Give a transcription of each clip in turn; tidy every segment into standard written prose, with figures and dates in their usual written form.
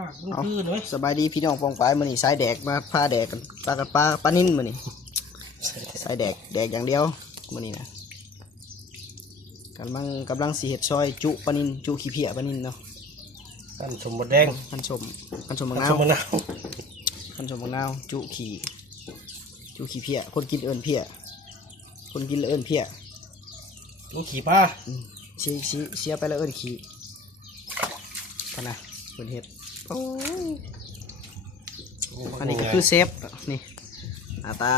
เอาสบายดีพี่น้องปองปายมื้อนี้สายแดกมาพาแดกกันปลานิ่นมื้อนี้สายแดกอย่างเดียวมื้อนี้นะกำลังสิเฮ็ดซอยจุปลานิ่นจุขี้เพี้ยปลานิ่นเนาะกันชมมดแดงกันชมมะนาวกันชมมะนาวจุขี้เพี้ยคนกินเอิ้นเพี้ยคนกินแล้วเอิ้นเพี้ยลูกขี่ป้าเสียไปแล้วเอิ้นขี้กันนะเพิ่นเฮ็ดโอ้ยอันนี้ก็คือเซฟนี่หน้าตา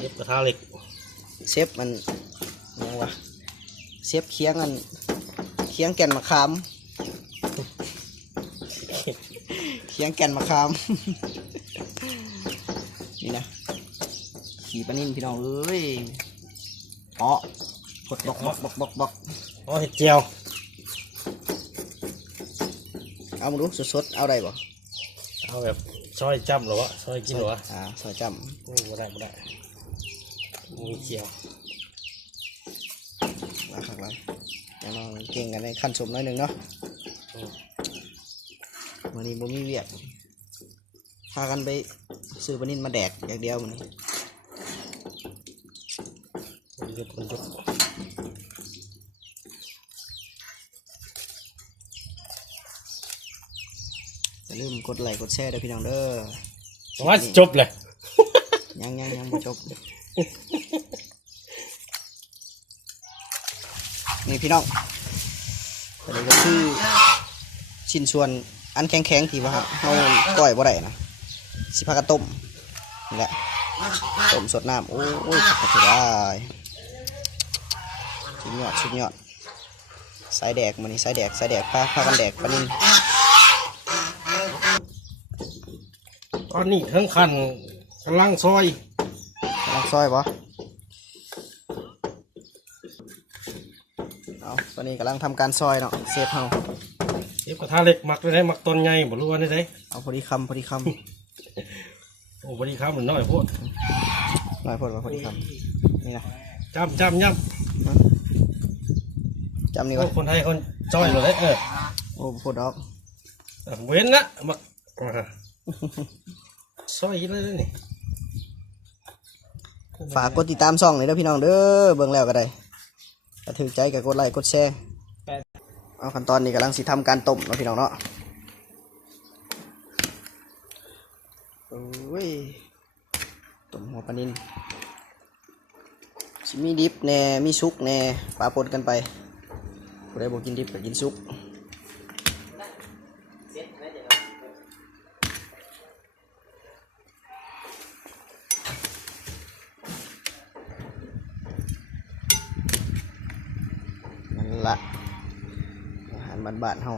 เย็บกระทะเหล็กเซฟมันยังวะเซฟเคียงแก่นมะขามเคียงแก่นมะขามนี่นะขี่ปลานิ่นพี่น้องเอ้ยอ๋อกดบอกอ๋อเห็ดเจียวเอามาดูสดๆเอาได้บ่เอาแบบซอยจ้ำหรอวะซอยกินหรอวะซอยจำโอ้ไม่ได้มีเจียวมาขักแล้วยังน้องเก่งกันในขั้นชมน้อยหนึ่งเนาะวันนี้บ่มีเวียกพากันไปซื้อปลานิ่นมาแดกอย่างเดียวมันยุบอย่าลืมกดไลค์กดแชร์ด้วยพี่น้องเด้อว่าจบเลยยังไม่จบนี่พี่น้องอันนี้ก็คือชิ้นส่วนอันแข็งๆที่ว่าเราก้อยบ่ได้นะสิพากระต้มนี่แหละต้มสดน้ำโอ้ยก็ได้ชุดยอดสายแดกมันนี่สายแดกพากันแดกปลานิ่นตอนนี้ทั้งคันกำลังซอยปะเอาตอนนี้กำลังทำการซอยเนาะเซฟเฮาเย็บกระทะเหล็กหมักได้หมักต้นไงบ่รู้ว่าได้เอาพอดีคำโอ้พอดีคำเหมือนน้อยพวกน้อยพอดีคำนี่นะจำนี่วะคนไทยคนจอยเลยโอ้พูดออกเว้นนะหมักซอยเลยนี่ฝากกดติดตามช่องเลยนะพี่น้องเด้อเบิ่งแล้วก็ได้ถ้าถือใจก็กดไลค์กดแชร์เอาขั้นตอนนี้กำลังสิทำการต้มเนาะพี่น้องเนาะโอ้ยต้มหัวปลานิ่นสิมีดิบแน่มีซุกแน่ปลาปนกันไปผู้ใดบอกกินดิบก็กินซุกละอาหารบ้านๆเฮา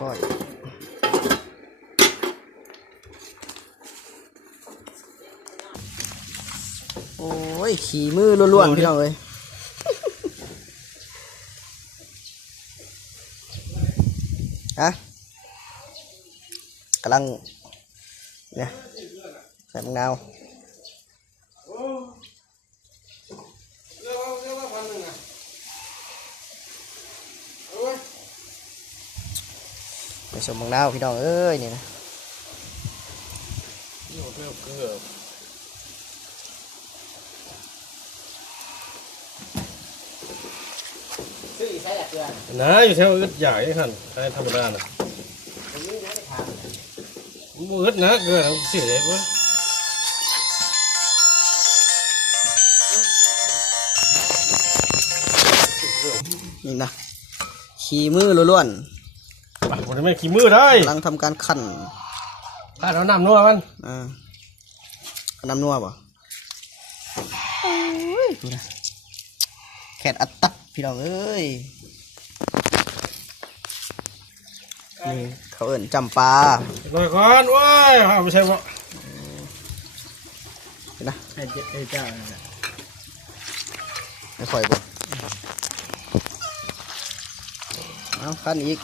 ก้อยโอ้ยขี่มือล้วนๆพี่น้องเลยฮะกำลังเนี่ยใส่มะนาวไปชมมะนาวพี่น้องเอ้ยนี่นะนะอยู่แถวอึดใหญ่ท่านใครธรรมดาน่ะอึดนะเกลือเสียเลยเว้ยนี่นะขี่มือล้วนๆมันไม่ขี่มือได้กำลังทำการคั่นเอาน้ำนัวมันน้ำนัวป่ะดูนะแขนอัดตับพี่น้องเอ้ยนี่เขาเอิ้นจำปลาหน่อยก่อนว้ายไม่ใช่ปะเห็นนะไอ้เจ้าไม่ค่อยบ่เอาขั้นอีก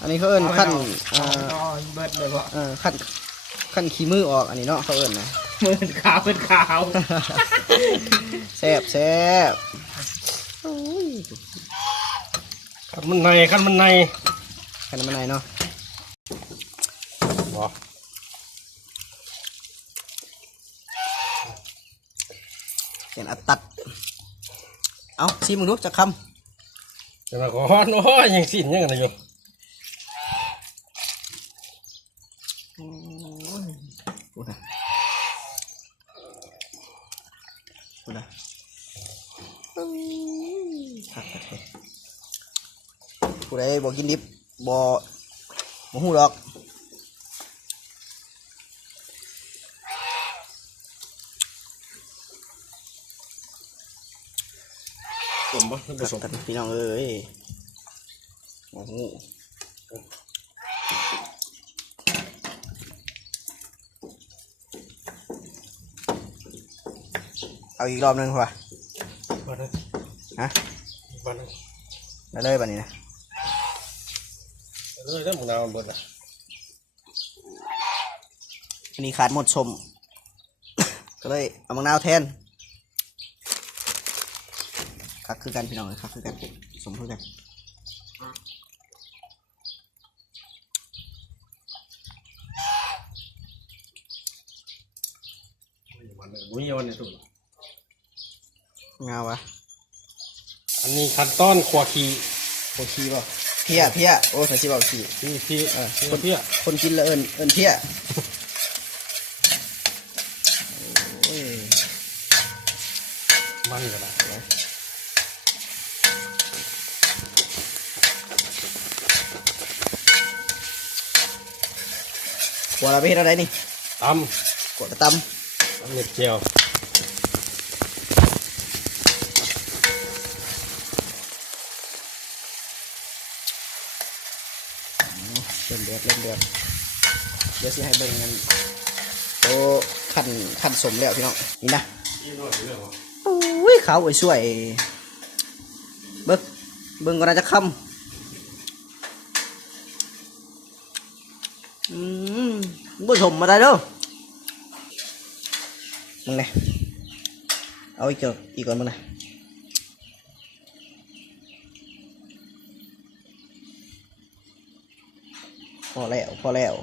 อันนี้เขาเอิ้นขั้นเบิดเลยปะขั้นขี้มือออกอันนี้เนาะเขาเอิ้นนะ มือขาวเป็นขาว แซ่บแซ่บ ขันมันในขันมันใน กันมาไหนเนาะ บ่ เสียนอัดตัดเอาชิมมึงดูจะค จะมาขอฮอนโอ้ยยังสิ้นยังอะไรอยู่ ำพูดนะพูดนะคักคักเลยผู้ใดบอกกินดิบบ่หูดอก สมบ่ผสม ตัดพี่น้องเอ้ยโอ้โหเอาอีกรอบหนึงป่ะ บ้านนั้น ฮะ บ้านนั้น ได้เลยแบบนี้นะ เลยได้หมูนาวมันเบิดละ อันนี้ขาดหมดสม ก็เลยเอามะนาวแทนคักคือกันพี่น้องคักคือกันสมคือกัน มันวุ้ยวันนี้สุด งาวะ อันนี้ขั้นตอนขวาขี โอคีป่ะเพี้ยโอ้ใส่ชิบอกขี้ ที่คนเที่ย คนกินแล้วเอิญเพี้ยโอ้ย มันก็ได้ หัวเราไปเฮ็ดอะไรนี่ ต กดตำ ำเม็ดเจียว เริ่มเดือดเดี๋ยวสิให้เบิ่งกันโตขันสมแล้วพี่น้องนี่นะ ที่นวดเรื่อง อุ้ยขาวสวยเบิ่งก็น่าจะคำบ่สมมาได้เด้อมึงไงเอาอีกก่อนมึงไงพอแล้ว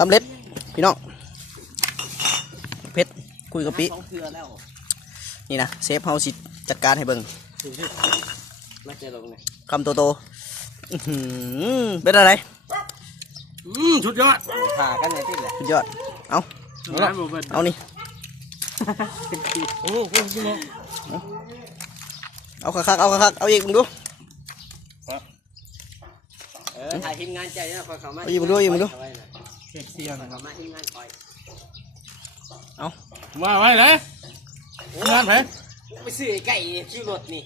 สำเร็จพี่น้องเพชรคุยกับปินี่นะเซฟเฮาสิจัดการให้เบิ่ง ไม่เจอลงเลย คำโตอื้อหือเป็นอะไร ชุดยอด ผ่ากันไงที่แหละ สุดยอดเอาเอานี่เอาคักเอาอีกมึงดู ถ่ายทีมงานใจนะคอยเขามา เอาอีกมึงดู เสียงเขามาทีมงานคอย มาไว้เลยงานไป ไปซื้อไก่ชื่อรถนี่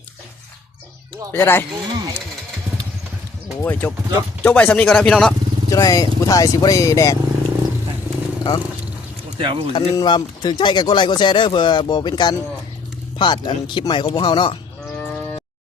เป็นอะไรโอ้ยจบไปสำนีก่อนนะพี่น้องเนาะเจ้านายผู้ถ่ายสิบ่ได้แดกเอา เจียวไม่หุ่น คันว่าถึงใจกันกดไลค์กดแชร์เด้อเพื่อบ่เป็นการพลาดอันคลิปใหม่ของพวกเฮาเนาะ